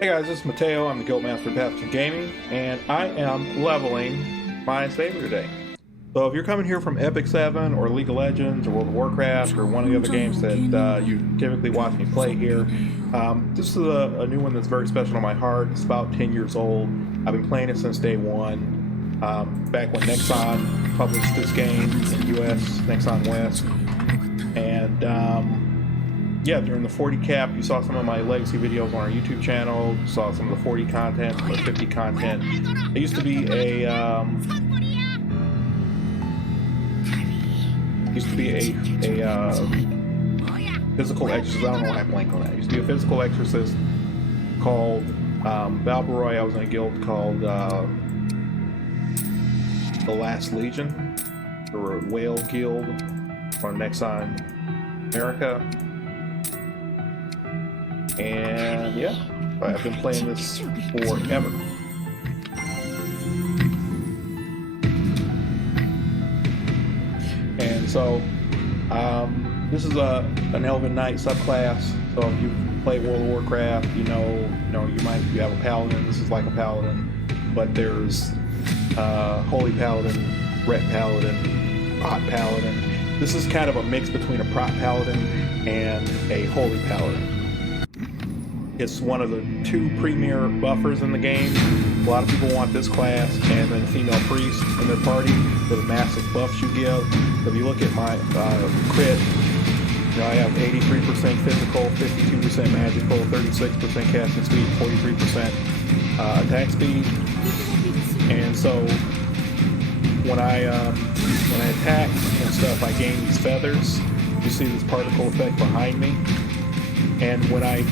Hey guys, this is Mateo. I'm the Guildmaster of Path to Gaming, and I am leveling my saber today. So if you're coming here from Epic 7 or League of Legends or World of Warcraft or one of the other games that you typically watch me play here, this is a new one that's very special to my heart. It's about 10 years old. I've been playing it since day one, back when Nexon published this game in the US, Nexon West. And yeah, during the 40 cap, you saw some of my legacy videos on our YouTube channel, saw some of the 40 content, some of the 50 content. It used to be a physical exorcist. I don't know why I blank on that. It used to be a physical exorcist called Valbaroi. I was in a guild called the Last Legion, or a whale guild on Nexon America. And yeah, I've been playing this forever. And so this is an Elven Knight subclass. So if you play World of Warcraft, you have a paladin. This is like a paladin, but there's Holy Paladin, Ret Paladin, Prot Paladin. This is kind of a mix between a Prot Paladin and a Holy Paladin. It's one of the two premier buffers in the game. A lot of people want this class and then a female priest in their party for the massive buffs you give. So if you look at my crit, I have 83% physical, 52% magical, 36% casting speed, 43% attack speed. And so when I attack and stuff, I gain these feathers. You see this particle effect behind me. And when I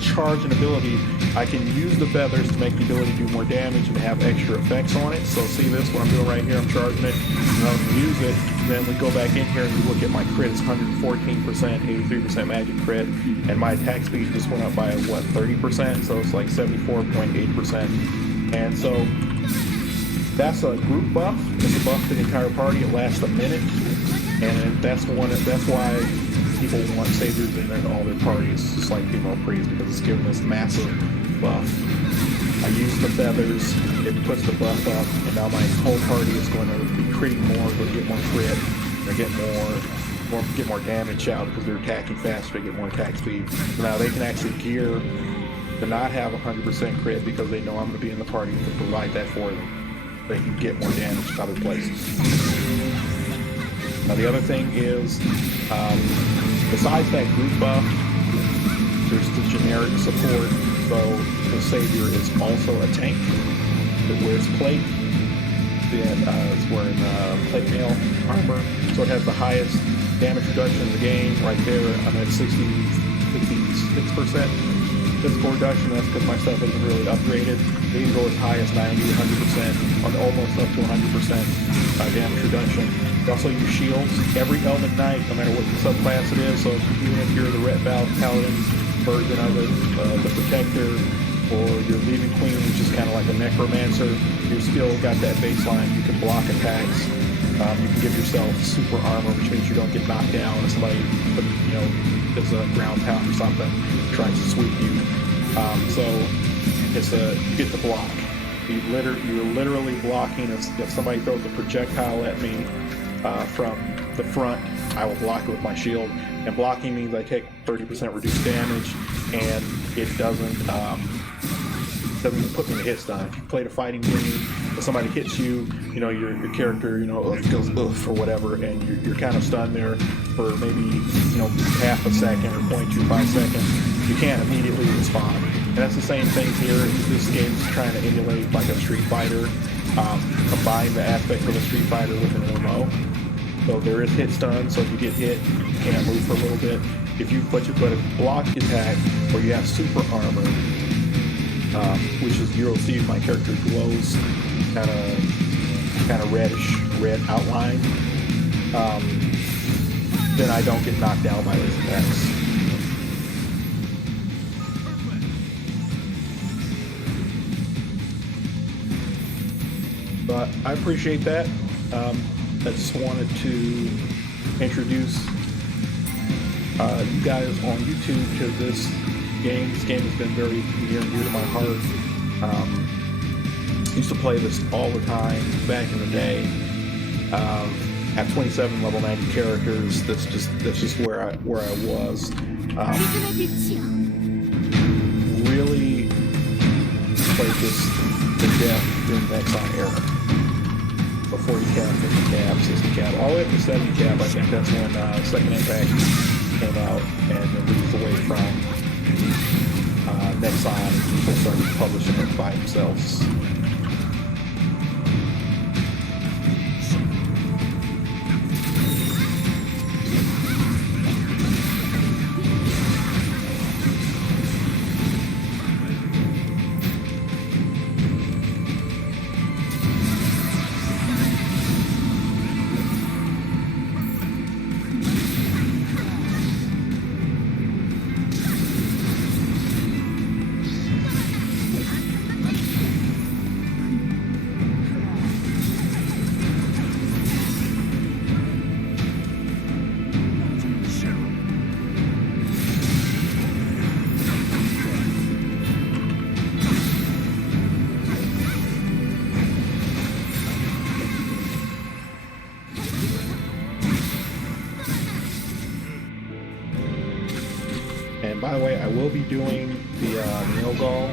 charge an ability, I can use the feathers to make the ability do more damage and have extra effects on it. So see this, what I'm doing right here, I'm charging it, and I'm going to use it. Then we go back in here and we look at my crit, it's 114%, 83% magic crit, and my attack speed just went up by, 30%? So it's like 74.8%. And so that's a group buff. It's a buff to the entire party. It lasts a minute, and that's why people want saviors in all their parties, just like female priest, because it's giving this massive buff. I use the feathers, it puts the buff up, and now my whole party is going to be critting more, going to get more crit, they get more damage out because they're attacking faster, they get more attack speed. So now they can actually gear to not have 100% crit because they know I'm going to be in the party to provide that for them. They can get more damage to other places. Now the other thing is, besides that group buff, there's the generic support. So the Savior is also a tank that wears plate. It's wearing plate mail armor. So it has the highest damage reduction in the game. Right there, I'm at 66% physical reduction. That's because my stuff isn't really upgraded. They can go as high as 90, 100%, or almost up to 100% damage reduction. You also use shields. Every Elven Knight, no matter what the subclass it is, so even if you're the Ret Paladin version of it, the Protector, or your Leaving Queen, which is kind of like a Necromancer, you still got that baseline. You can block attacks. You can give yourself super armor, which means you don't get knocked down if somebody, does a ground pound or something, tries to sweep you. So you get the block. You're literally blocking. If somebody throws a projectile at me from the front, I will block it with my shield. And blocking means I take 30% reduced damage, and it doesn't put me in a hit stun. If you played a fighting game, if somebody hits you, your character, goes oof or whatever, and you're kind of stunned there for maybe half a second or 0.25 seconds. You can't immediately respond. And that's the same thing here. This game's trying to emulate like a Street Fighter, combine the aspects of a Street Fighter with an MMO. So there is hit stun, so if you get hit, you can't move for a little bit. But if you block attack, or you have super armor, which is you'll see my character glows, kind of red outline, then I don't get knocked down by those attacks. But I appreciate that. I just wanted to introduce you guys on YouTube to this game. This game has been very near and dear to my heart. Used to play this all the time back in the day. At 27 level 90 characters, that's just where I was. Really played this to death during the Exxon era. So 40 cap, 50 cap, 60 cap, all the way up to 70 cap. I think that's when Second Impact came out and moved away from Nexon, and people started publishing it by themselves. And by the way, I will be doing the Nilgal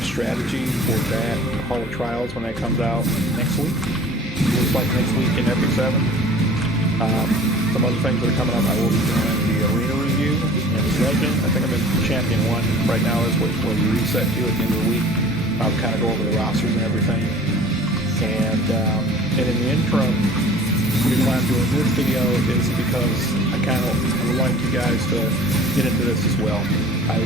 strategy for that Hall of Trials when that comes out next week. Looks like next week in Epic 7. Some other things that are coming up, I will be doing the arena review and the legend. I think I'm in Champion 1 right now, is what we reset to at the end of the week. I'll kind of go over the rosters and everything. And in the interim, the reason why I'm doing this video is because I would like you guys to get into this as well. I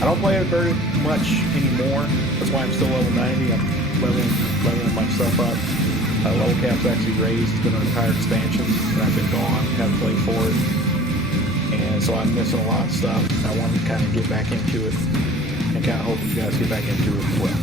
don't play it very much anymore. That's why I'm still level 90. I'm leveling my stuff up. Level cap's actually raised. It's been an entire expansion, and I've been gone, haven't played for it. And so I'm missing a lot of stuff. I want to kind of get back into it, and kind of hope you guys get back into it as well.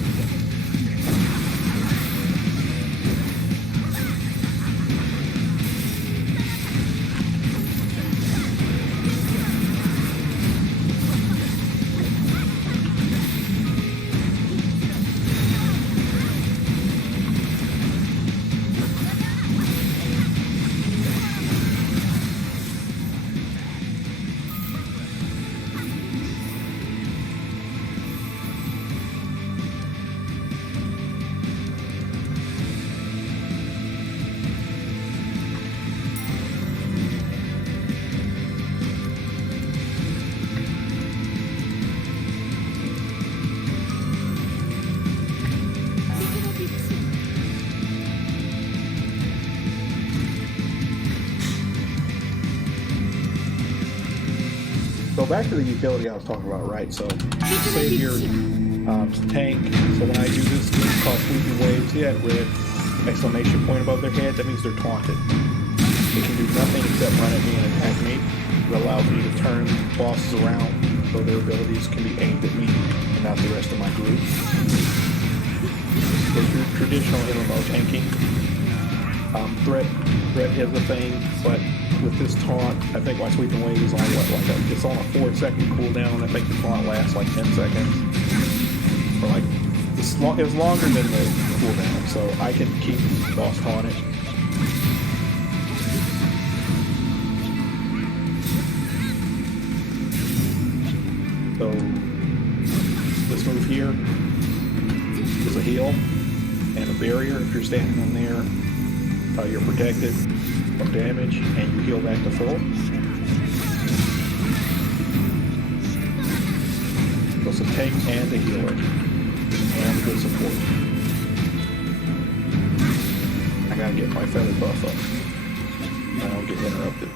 So back to the utility I was talking about, right? So say here, tank. So when I do this move called Sweeping Waves, yeah, red exclamation point above their head, that means they're taunted. They can do nothing except run at me and attack me. It allows me to turn bosses around so their abilities can be aimed at me and not the rest of my group. There's your traditional MMO tanking. Threat is a thing, but with this taunt, I think my Sweeping Wave is on it's on a 4-second cooldown. I think the taunt lasts like 10 seconds. Or like it's longer than the cooldown, so I can keep the boss taunted. So this move here is a heal and a barrier. If you're standing in there, you're protected from damage, and you heal back to full. So it's a tank and a healer, and good support. I gotta get my feather buff up. I don't get interrupted.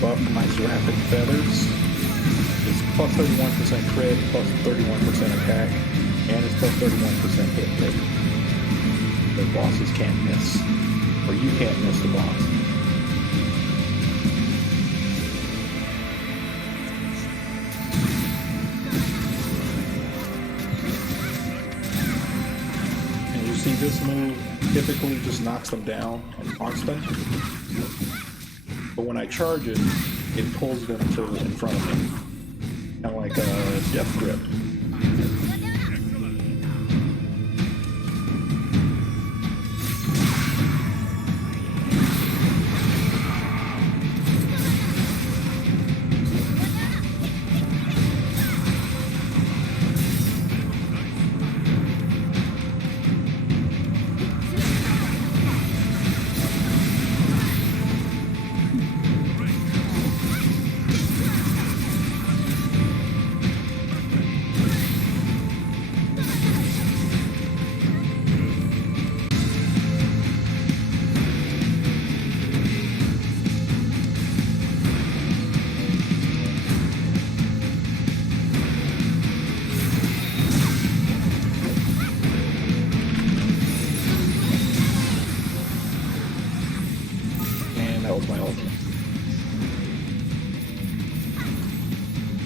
buff for my Seraphic Feathers. It's plus 31% crit, plus 31% attack, and it's plus 31% hit rate. The bosses can't miss, or you can't miss the boss. And you see this move typically just knocks them down and taunts them. But when I charge it, it pulls them to in front of me. Kind of like a Death Grip.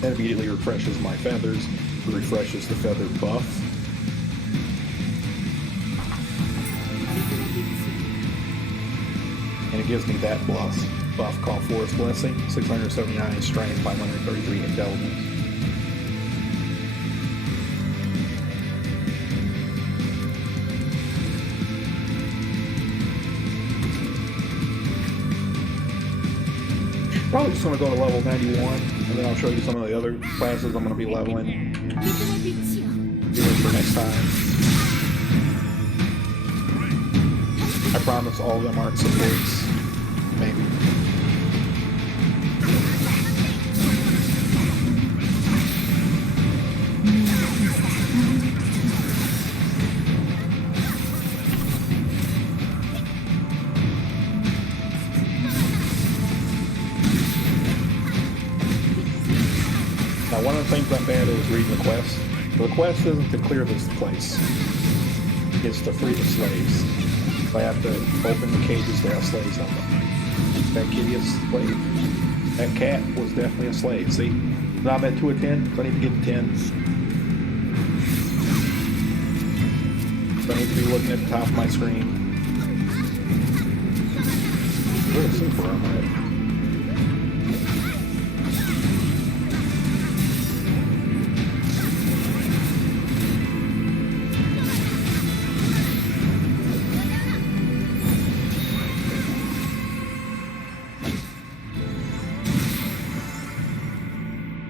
That immediately refreshes my feathers, refreshes the feather buff. And it gives me that buff called Forest Blessing, 679 strength, 533 intelligence. Probably just going to go to level 91, and then I'll show you some of the other classes I'm going to be leveling. Do it for next time. I promise all of them aren't supports. Maybe. Now, one of the things I'm bad at is reading the quest. The quest isn't to clear this place. It's to free the slaves. So I have to open the cages that have slaves on them. That kitty is a slave. That cat was definitely a slave. See? Now I'm at 2 of 10, so I need to get to 10. So I need to be looking at the top of my screen. Where's the super armor at?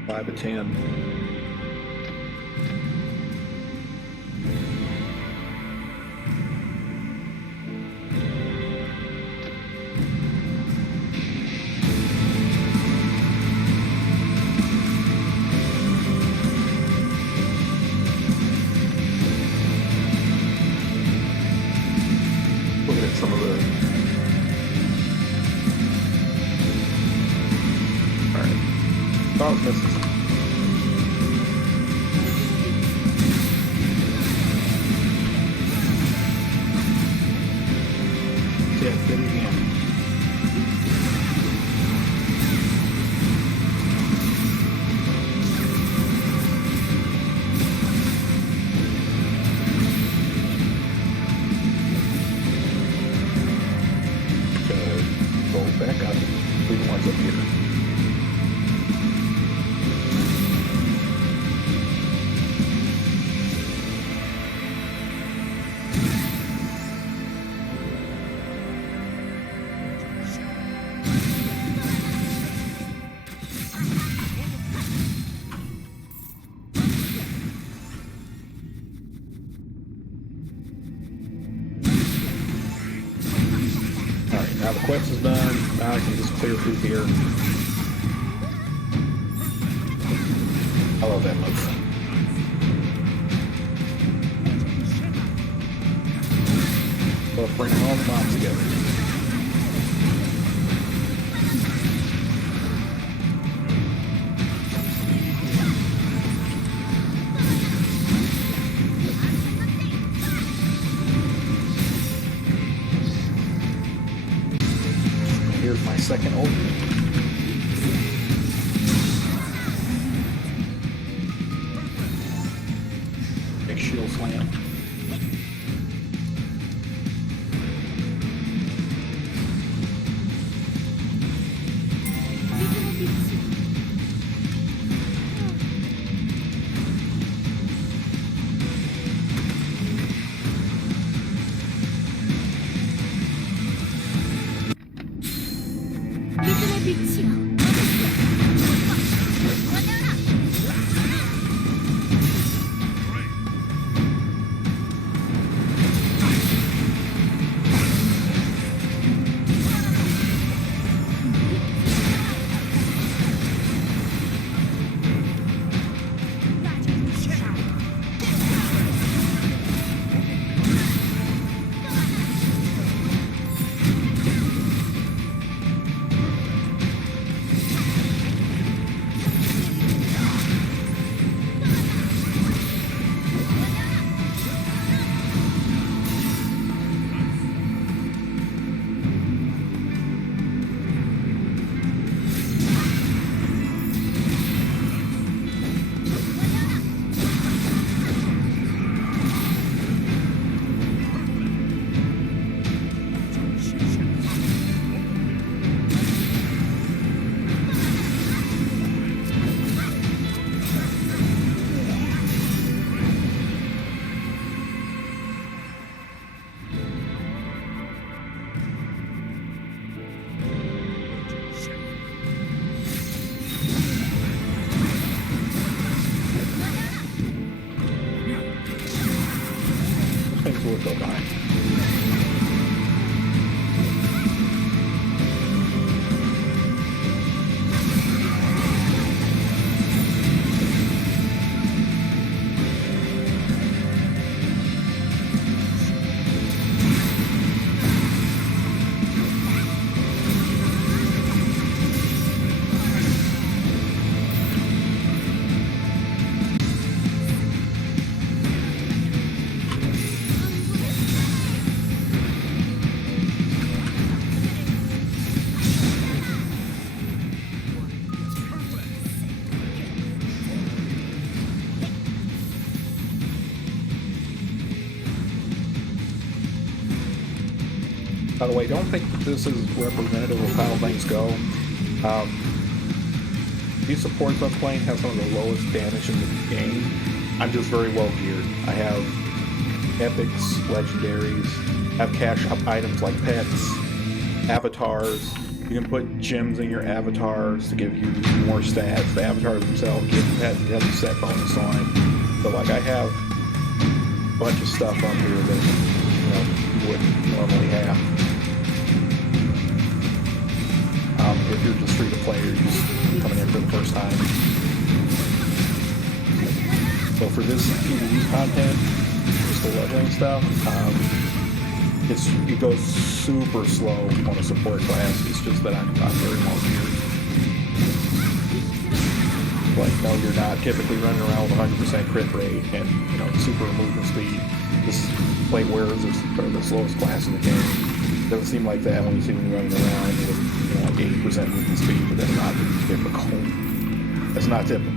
Five of 10. Looking at some of the. All right. Thought I was missing something. Yeah, did it again. Go back up. Leave the ones up here. Now the quest is done. Now I can just clear through here. I love that move. Well, bringing all the mobs together. here's my second ultimate. Big shield slam. Things will go by. By the way, don't think that this is representative of how things go. These supports I'm playing have some of the lowest damage in the game. I'm just very well geared. I have epics, legendaries, have cash up items like pets, avatars. You can put gems in your avatars to give you more stats. The avatars themselves have a set bonus on it. So like I have a bunch of stuff on here that you wouldn't normally have. If you're just free to play, you're just coming in for the first time. So for this PvE content, just the leveling stuff, it goes super slow on a support class. It's just that I'm very well geared. Like, no, you're not typically running around with 100% crit rate and super movement speed. This plate wearers are the slowest class in the game. Doesn't seem like that when you see me running around with like 80% movement speed, but that's not typical. That's not typical.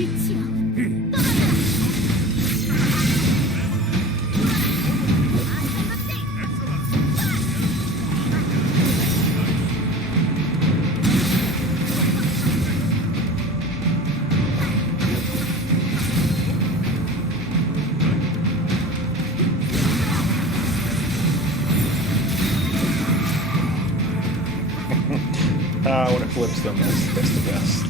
When it flips them, that's the best.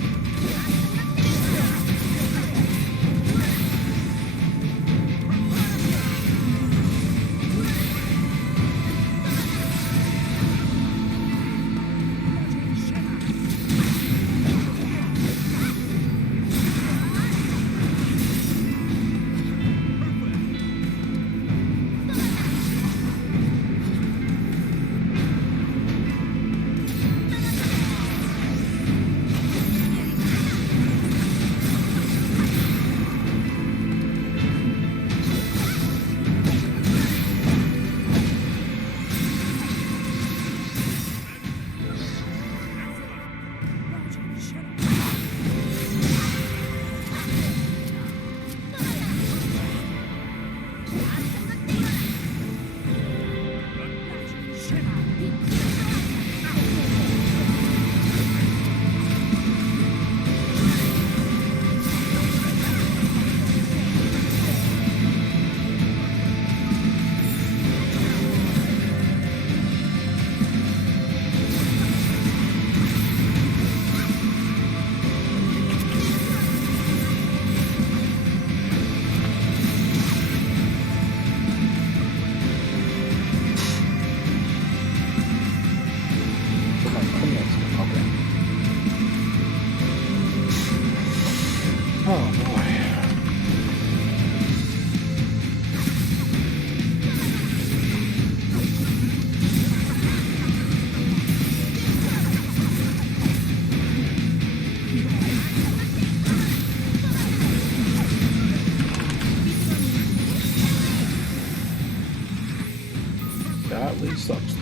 Godly substance.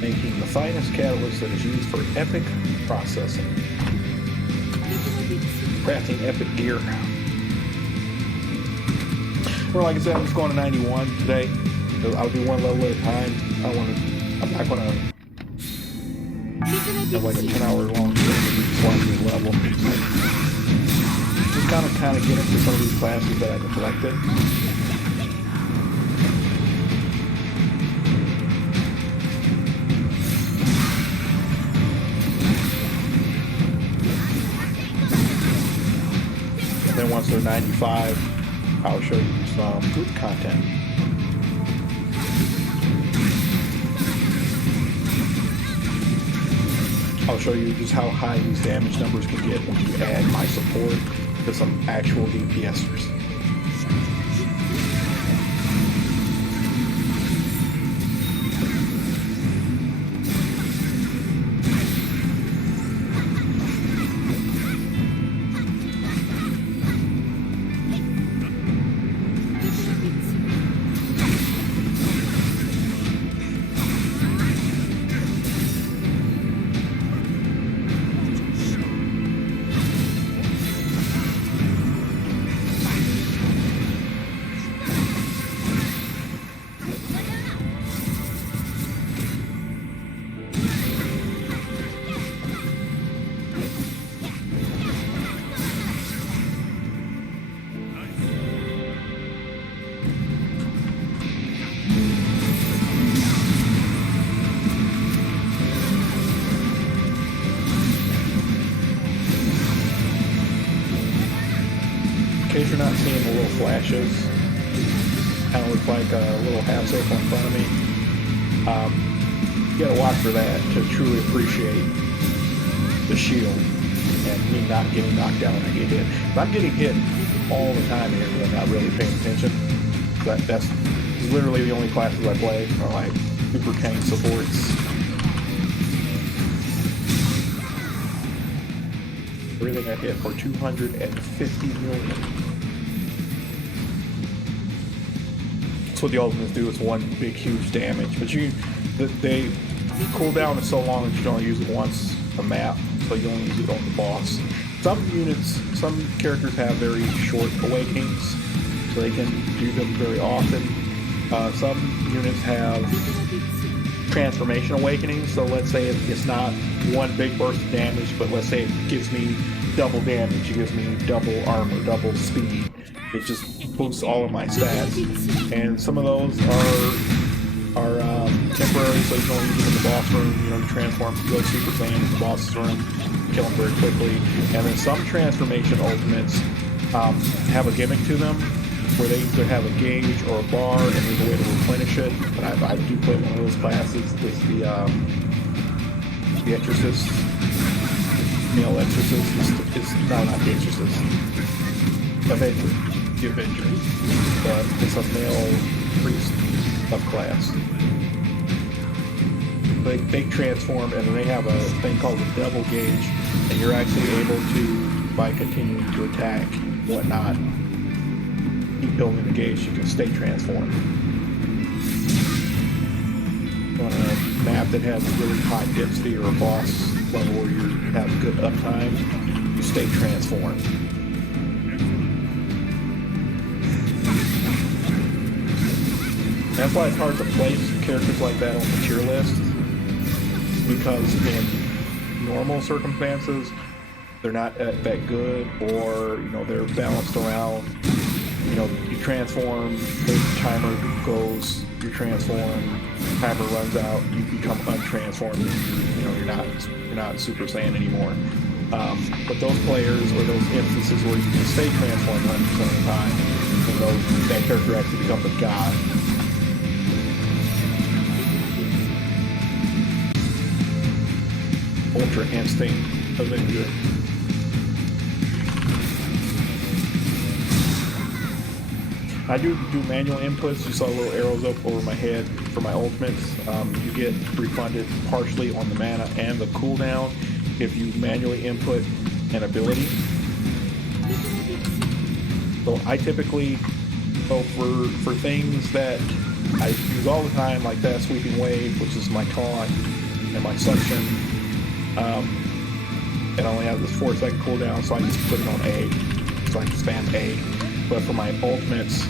Making the finest catalyst that is used for epic processing. Crafting epic gear. Well, like I said, I'm just going to 91 today. I'll do one level at a time. I'm not going to have like a 10-hour long sliding level. Just kind of get into some of these classes that I neglected. And then once they're 95, I'll show you some group content. I'll show you just how high these damage numbers can get when you add my support to some actual DPSers. In case you're not seeing the little flashes, kind of look like a little half circle in front of me. You gotta watch for that to truly appreciate the shield and me not getting knocked down when I get hit. If I'm getting hit all the time here because I'm not really paying attention, that's literally the only classes I play are like super tank supports. Everything I hit for 250 million. That's what the ultimates do. It's one big, huge damage. But they cooldown is so long that you don't use it once a map, so you only use it on the boss. Some characters have very short awakenings, so they can do them very often. Some units have transformation awakenings, so let's say it's not one big burst of damage, but let's say it gives me double damage, it gives me double armor, double speed. It just boosts all of my stats. And some of those are temporary, so you can only use them in the boss room. You know, you transform, go Super Saiyan in the boss room, kill them very quickly. And then some transformation ultimates have a gimmick to them, where they either have a gauge or a bar, and there's a way to replenish it. But I do play one of those classes. It's the Exorcist, male Exorcist. It's not the Exorcist. Avenger, the Avenger. It's a male priest subclass. They transform, and then they have a thing called a double gauge, and you're actually able to, by continuing to attack, whatnot, keep building the gauge, you can stay transformed. On a map that has really high density or a boss level where you have good uptime, you stay transformed. That's why it's hard to place characters like that on the tier list, because in normal circumstances, they're not that good, or they're balanced around. You transform, the timer goes, you transform, timer runs out, you become untransformed, you're not Super Saiyan anymore. But those players, or those instances where you can stay transformed 100% of the time, and that character actually becomes a god. Ultra Instinct Avenger. I do manual inputs. You saw little arrows up over my head for my ultimates. You get refunded partially on the mana and the cooldown if you manually input an ability. So I typically go for things that I use all the time, like that Sweeping Wave, which is my taunt, and my suction. It only has this 4-second cooldown, so I just put it on A, so I can spam A. But for my ultimates,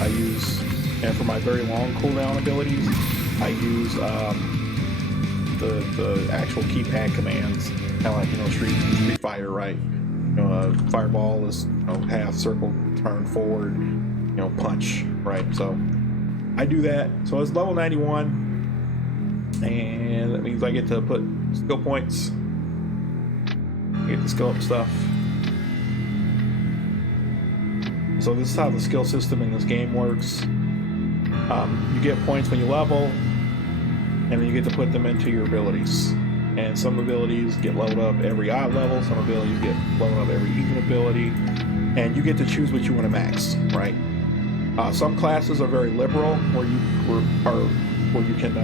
I use, and for my very long cooldown abilities, I use the actual keypad commands, kind of like Street Fighter, right? Fireball is half circle, turn forward, punch, right? So I do that. So it's level 91. And that means I get to put skill points, get the skill up stuff. So this is how the skill system in this game works. You get points when you level, and then you get to put them into your abilities. And some abilities get leveled up every odd level, some abilities get leveled up every even ability, and you get to choose what you want to max, right? Some classes are very liberal, where you can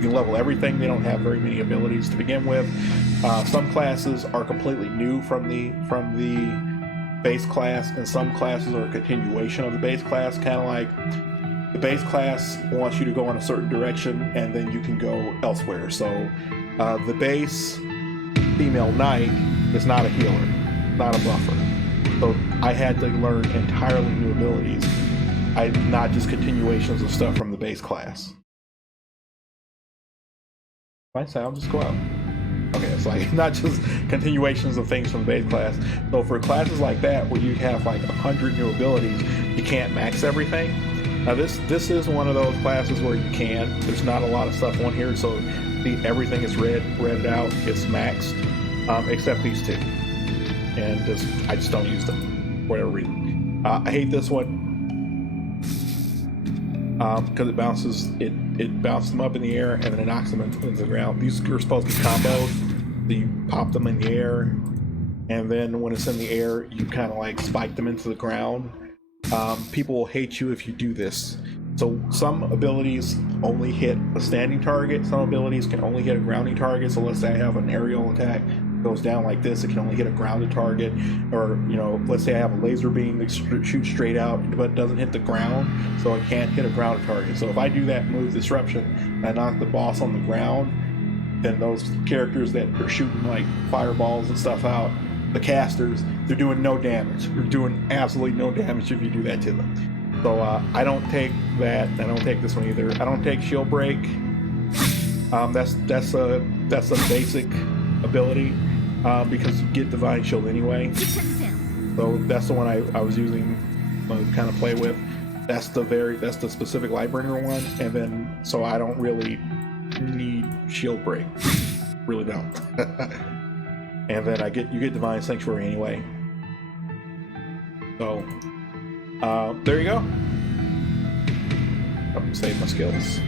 level everything. They don't have very many abilities to begin with. Some classes are completely new from the base class, and some classes are a continuation of the base class, kind of like the base class wants you to go in a certain direction and then you can go elsewhere. So the base female knight is not a healer, not a buffer. So I had to learn entirely new abilities, not just continuations of stuff from the base class. My sound just go out. Okay, it's like not just continuations of things from the base class. So for classes like that, where you have like 100 new abilities, you can't max everything. Now this is one of those classes where you can. There's not a lot of stuff on here, so everything is read out. It's maxed, except these two, and I just don't use them for whatever reason. I hate this one. Because it bounces them up in the air and then it knocks them into the ground. These are supposed to be combos. So you pop them in the air, and then when it's in the air, you kind of like spike them into the ground. People will hate you if you do this. So some abilities only hit a standing target. Some abilities can only hit a grounding target. So let's say I have an aerial attack goes down like this, it can only hit a grounded target. Or, you know, let's say I have a laser beam that shoots straight out but doesn't hit the ground, so it can't hit a grounded target. So if I do that move disruption and I knock the boss on the ground, then those characters that are shooting like fireballs and stuff out, the casters, they're doing no damage. They're doing absolutely no damage if you do that to them. So I don't take that. I don't take this one either. I don't take shield break. That's a basic ability because you get divine shield anyway. So that's the one I was using to kind of play with. That's the specific Lightbringer one, and then so I don't really need shield break. Really don't. And then you get divine sanctuary anyway. So there you go. I'm save my skills.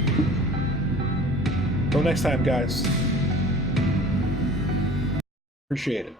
Till next time, guys. Appreciate it.